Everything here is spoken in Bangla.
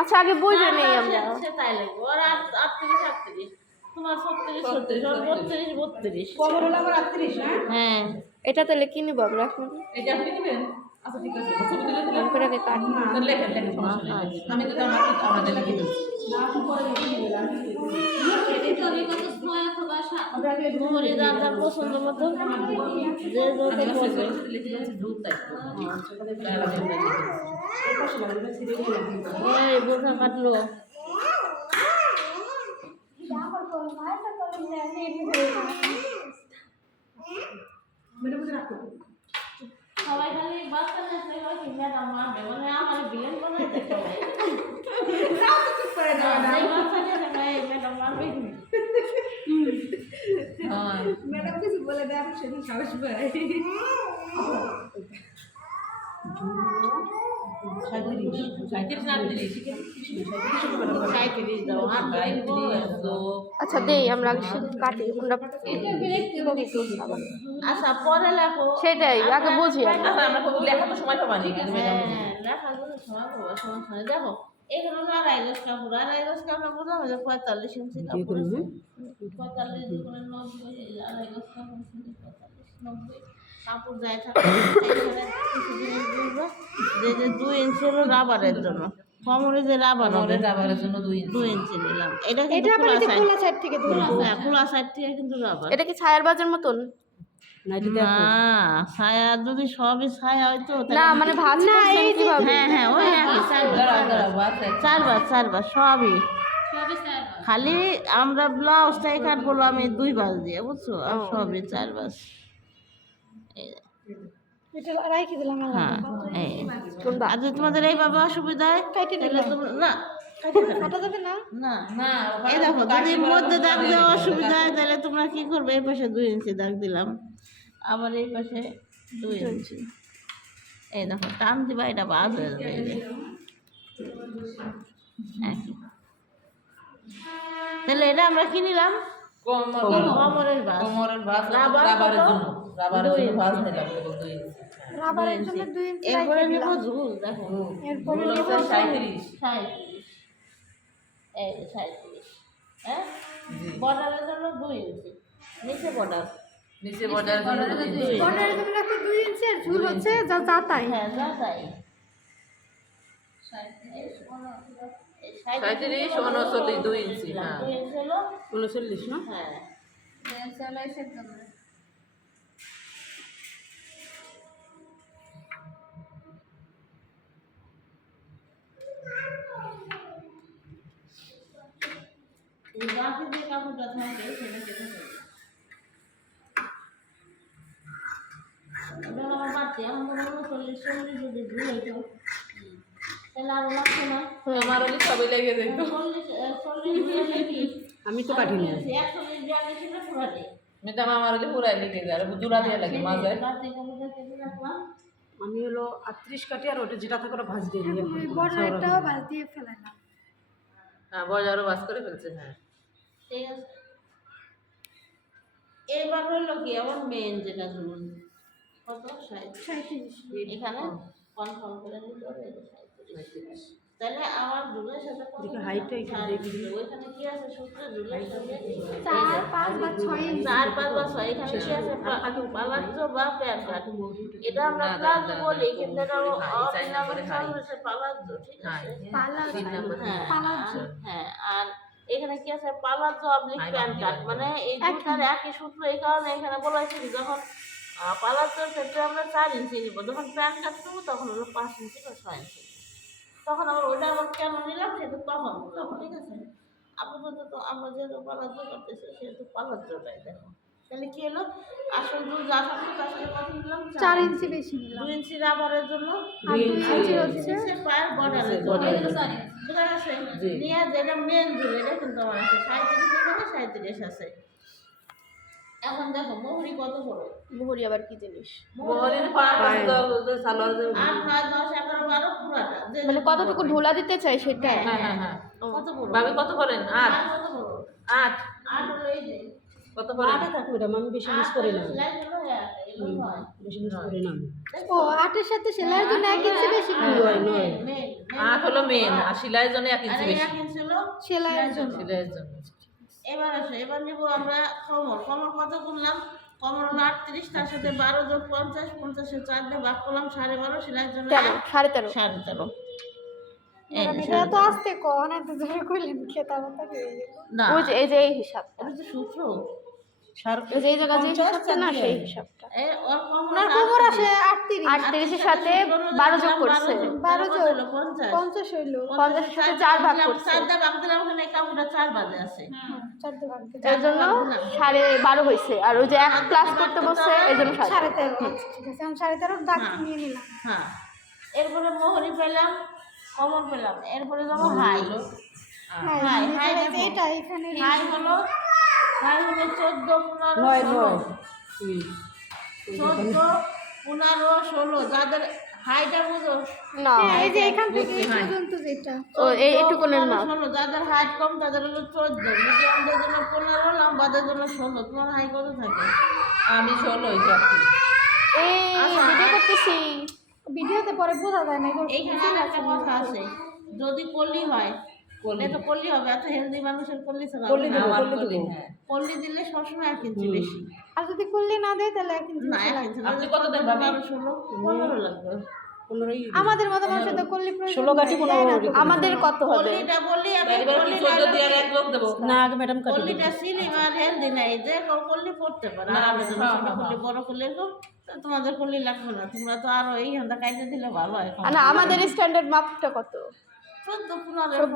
আচ্ছা আগে বুঝে নেই আমরা। হ্যাঁ? এটা তাহলে কি নিবো আমরা এখন? এটা আপনি নেবেন? আচ্ছা আমি তো আমার দাম দাম পছন্দ মতো। যে যত ওই বোঝা কাটলো। সবাই খালি বাচ্চা নাচলে ম্যাডাম মারবে মানে আমার বিলেন বানাইতে সবাই যেই বাচ্চা নিয়ে যাবে, এই ম্যাডাম মারবে কিন্তু। হ্যাঁ ম্যাডাম কিছু বলে দেয় আমি সেদিন সাহস পাই আচ্ছা দেই আমরা কাটি আমরা। আচ্ছা পরে লেখো সেটাই আগে বুঝি আমরা। লেখা তো সময় পাবানি হ্যাঁ, লেখাগুলো সময় পাবো, সমস্যা নেই। দেখো এখানে হলো আড়াই গজ কাপড় আড়াই গজ কাপড় হবে পঁয়তাল্লিশ ইঞ্চি কাপড় পঁয়তাল্লিশ দুগুণে নব্বই কাপড় পঁয়তাল্লিশ নব্বই। কাপড় যায় থাকে কিছু জিনিস বুঝব যে যে দুই ইঞ্চি হলো রাবারের জন্য। কোমরে যে রাবার হবে রাবারের জন্য দুই ইঞ্চি। দুই ইঞ্চি নিলাম। এটা কিন্তু খোলা সাইড থেকে হ্যাঁ খোলা সাইড থেকে কিন্তু রাবার। এটা কি ছায়ার বাজার মতন? না ছায়া যদি সবই ছায়া হয়তো না মানে হ্যাঁ হ্যাঁ ওই চারবার চারবার সবই। খালি আমরা ব্লাউজটাই কাটবো আমি দুই বাস দিয়ে বুঝছ? আর সবই চার বাস। হ্যাঁ আর তোমাদের এইভাবে অসুবিধা হয়? না কাটা যাবে না? না। না এই দেখো যদি মধ্যে দাগ দেওয়া অসুবিধা হয় তাহলে তোমরা কি করবে? এই পাশে দুই ইঞ্চি দাগ দিলাম। আবার এই পাশে দুই ইঞ্চি। এই দেখো টান দিবা এটা বাদ হয়ে যাবে এই তাহলে এটা আমরা কি নিলাম? কমরের কোমরের রাবারের জন্য। রাবারের দুই জন্য নিলাম দুই রাবারের জন্য দুই ইঞ্চি এরপরে নেব ঝুল দেখো। এরপরে নিব সাঁত্রিশ সাঁত্রিশ এই যে সাঁত্রিশ হ্যাঁ? বর্ডারের জন্য দুই ইঞ্চি। নিচে বর্ডার। নিচে ইঞ্চি। বর্ডারের জন্য রাখো দুই ইঞ্চি আর ঝুল হচ্ছে যা তাই। হ্যাঁ যা তাই। সাঁত্রিশ উনচল্লিশ দুই ইঞ্চি হ্যাঁ। দুই ইঞ্চি হলো উনচল্লিশ না? হ্যাঁ। এই বাকি যে কাপড়টা থাকবে সেটা কেটে ফেলবে। এটা আমার বাড়তি এখন তো চল্লিশ চল্লিশ যদি ভুল হইতো তাহলে আরও লাগতো না? আমার ওই সবই লেগে যেত চল্লিশ চল্লিশ ভুল হলে কি আমি তো কাটিনি একচল্লিশ বিয়াল্লিশ এটা পুরাটে মেয়েটা আমার ওই পুরাই লেগে যায় আর জোড়া দিয়ে লাগে মাঝে। রাখলাম। আমি হলো আটত্রিশ কাটি আর ওটা যেটা থাকে ওটা ভাজ দিয়ে দিই বর্ডারটাও বাদ দিয়ে ফেলাইলাম হ্যাঁ বজারও বাস করে ফেলছে হ্যাঁ ঠিক আছে এবার হলো কি আমার মেন যেটা ধরুন কত? সাঁত্রিশ এখানে কনফার্ম করে নিতে হবে সাঁত্রিশ। তাহলে আমার জুলের সাথে হাইটটা ওইখানে কি আছে? সূত্র জুলের সাথে চার পাঁচ বা ছয় চার পাঁচ বা ছয় এখানে কি আছে? পালাজ্জো বা এটা আমরা বলি কিন্তু এটা ঠিক হ্যাঁ আছে পালা হ্যাঁ হ্যাঁ আর এখানে কি আছে? পালার অবলিক প্যান কাট মানে এই দুটার একই সূত্র এই কারণে এখানে বলা হয়েছে যখন পালার পালাজ্জোর ক্ষেত্রে আমরা চার ইঞ্চি নিব। যখন প্যান কার্ড করব তখন হলো পাঁচ ইঞ্চি বা ছয় ইঞ্চি। তখন আবার ওটা আমার কেন নিলাম? সেটা তখন ঠিক আছে? আপাতত তো আমরা যেহেতু পালাজো করতেছি সেহেতু পালাজোটাই দেখো। তাহলে কি হলো? আসল দুধ যা থাকতো তার সাথে কত নিলাম চার ইঞ্চি বেশি নিলাম। দুই ইঞ্চি রাবারের জন্য। আর দুই ইঞ্চি হচ্ছে পায়ের বর্ডারের জন্য বুঝা গেছে? নিয়ে যেটা মেন জুল এটা কিন্তু আমার আছে। সাঁত্রিশ এখানে সাঁত্রিশ আছে। এখন দেখো মোহরি কত মোহরি আবার কি জিনিস? বহরের পাঁচ সালোয়ার যে আট নয় দশ এগারো বারো পুরাটা। মানে কতটুকু ঢোলা দিতে চাই সেটা? হ্যাঁ হ্যাঁ হ্যাঁ। কত বড়? ভাবি কত বলেন? আট। আট কত আট। আট হলো এই যে। কত করে আটে থাক ম্যাডাম আমি বেশি ইউজ করি না। সেলাই হলো এগুলো। বেশি ইউজ করি না ও আটের সাথে সেলাইয়ের জন্য এক ইঞ্চি বেশি নয়। নয় আট হলো মেন আর সেলাইয়ের জন্য এক ইঞ্চি বেশি। এক ইঞ্চি হলো সেলাইয়ের জন্য। সেলাইয়ের জন্য। এবার আসো এবার নিবো আমরা কমর। কমর কত করলাম? কমর হলো আটত্রিশ তার সাথে বারো যোগ পঞ্চাশ পঞ্চাশে চার দিয়ে ভাগ করলাম সাড়ে বারো সেলাইয়ের জন্য সাড়ে তেরো। সাড়ে তেরো। এই যে হয়ে এই এই সূত্র। এই আটত্রিশের সাথে বারো যোগ করছে। বারো যোগ। পঞ্চাশ। পঞ্চাশের সাথে চার ভাগ করছে। এর জন্য সাড়ে বারো হয়েছে আর ওই যে এক প্লাস করতে বসছে এর জন্য সাড়ে তেরো। ঠিক আছে। আমি সাড়ে তেরো দাগ নিয়ে নিলাম। হ্যাঁ। এরপরে মোহরি পেলাম। কমর পেলাম এরপরে যাব হাই। হাই হাই দেখো। এটা এখানে হাই হলো হাই হলো চোদ্দ পনেরো চোদ্দ পনেরো ষোলো যাদের হাইটা বুঝো। না। হ্যাঁ, এই যে এখান থেকে এই পর্যন্ত যেটা। ও এই এইটুকুনের মাপ ষোলো যাদের হাইট কম তাদের হলো চোদ্দ। মিডিয়ামদের জন্য পনেরো লম্বাদের জন্য ষোলো। তোমার হাই কত থাকে? আমি ষোলো এই যে এই ভিডিও করতেছি। ভিডিওতে পরে বোঝা যায় না এইখানে আর একটা কথা আছে। যদি কলি হয় করলে তো কলি হবে এত হেলদি মানুষের করলে কলি, হ্যাঁ। দিলে সবসময় এক ইঞ্চি বেশি। আর যদি করলি না দেয় তাহলে এক ইঞ্চি না এক ইঞ্চি আপনি কত দেন ভাবি? পনেরো ষোলো পনেরো লাগবে। পনেরোই আমাদের মতো মানুষের তো করলে প্রয়োজন ষোলো কাঠি পনেরো না? দিতে আমাদের কত হবে? না আগে ম্যাডাম কাটি হেলদি নাই যে কেউ পড়তে পারে। বড় করলে তোমাদের কলি লাগবে না। তোমরা তো আরও এই হান্দা কাইতে দিলে ভালো হয়। না আমাদের স্ট্যান্ডার্ড মাপটা কত? চোদ্দ পনেরো।